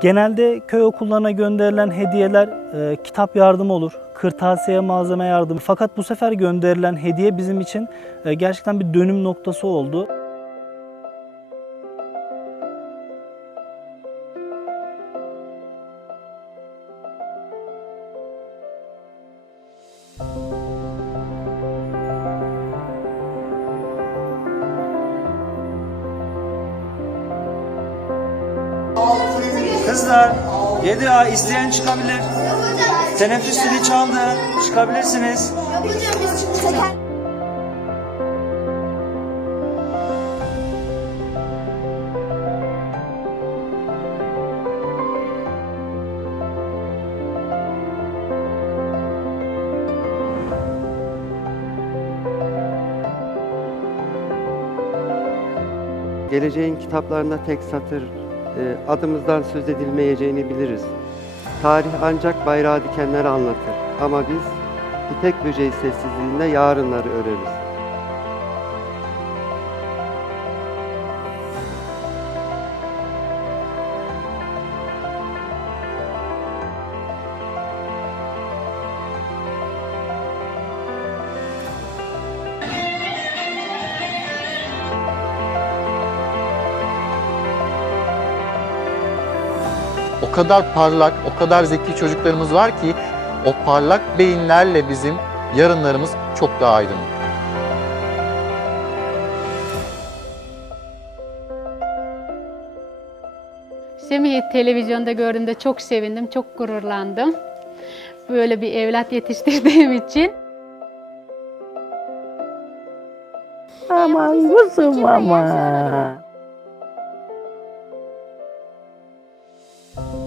Genelde köy okullarına gönderilen hediyeler e, kitap yardımı olur, kırtasiye malzeme yardımı. Fakat bu sefer gönderilen hediye bizim için e, gerçekten bir dönüm noktası oldu. Kızlar 7A isteyen çıkabilir. Teneffüs zili çaldı. Çıkabilirsiniz. Geleceğin kitaplarında tek satır adımızdan söz edilmeyeceğini biliriz. Tarih ancak bayrağı dikenleri anlatır ama biz ipek böceği sessizliğinde yarınları öreriz. O kadar parlak, o kadar zeki çocuklarımız var ki o parlak beyinlerle bizim yarınlarımız çok daha aydınlık. Semih'i televizyonda gördüğümde çok sevindim, çok gururlandım. Böyle bir evlat yetiştirdiğim için. Aman kuzum ama.